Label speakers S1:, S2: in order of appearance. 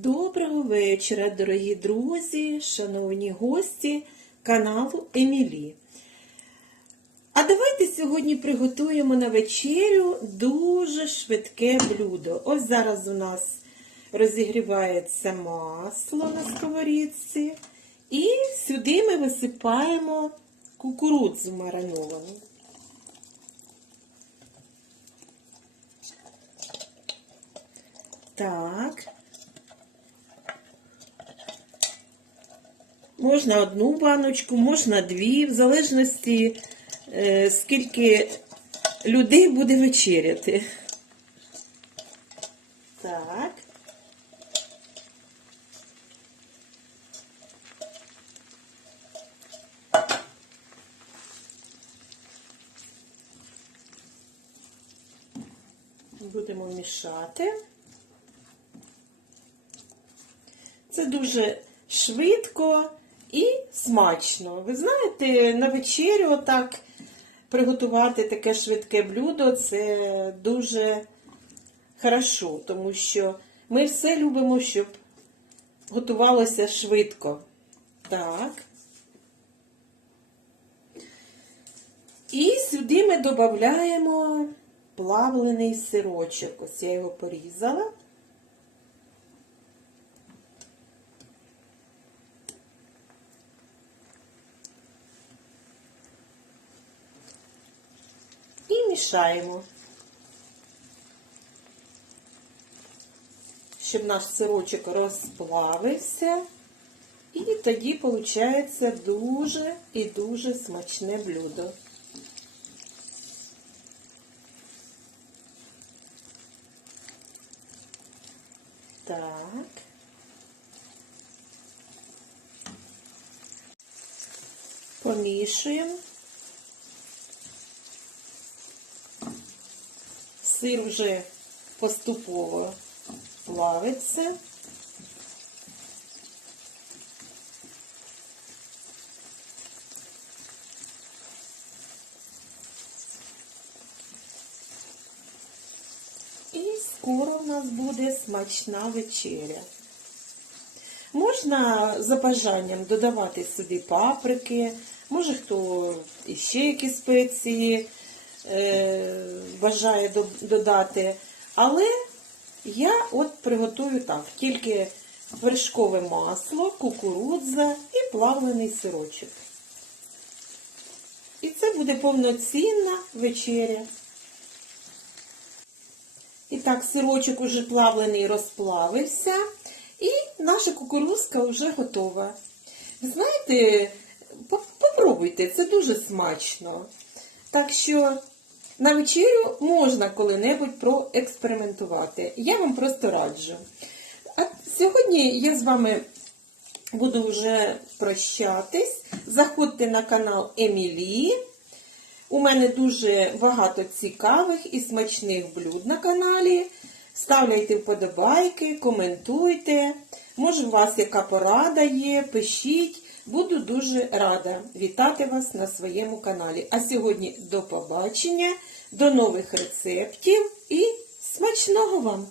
S1: Доброго вечора, дорогі друзі, шановні гості каналу Емілі. А давайте сьогодні приготуємо на вечерю дуже швидке блюдо. Ось зараз у нас розігрівається масло на сковорідці. І сюди ми висипаємо кукурудзу мариновану. Так. Можна одну баночку, можна дві, в залежності, е, скільки людей буде вечеряти. Так. Будемо мішати. Це дуже швидко і смачно. Ви знаєте, на вечерю так приготувати таке швидке блюдо це дуже хорошо, тому що ми все любимо, щоб готувалося швидко. Так. І сюди ми додаємо плавлений сирочок. Ось я його порізала. І мішаємо, щоб наш сирочок розплавився. І тоді виходить дуже і дуже смачне блюдо. Так. Помішуємо. Сир вже поступово плавиться. І скоро у нас буде смачна вечеря. Можна за бажанням додавати сюди паприки, може хто іще якісь спеції бажає додати. Але я от приготую так, тільки вершкове масло, кукурудза і плавлений сирочок. І це буде повноцінна вечеря. І так, сирочок уже плавлений розплавився, і наша кукурузка вже готова. Знаєте, попробуйте, це дуже смачно. Так що на вечерю можна коли-небудь проекспериментувати. Я вам просто раджу. А сьогодні я з вами буду вже прощатись. Заходьте на канал Емілі. У мене дуже багато цікавих і смачних блюд на каналі. Ставляйте вподобайки, коментуйте. Може, у вас яка порада є, пишіть. Буду дуже рада вітати вас на своєму каналі. А сьогодні до побачення, до нових рецептів і смачного вам!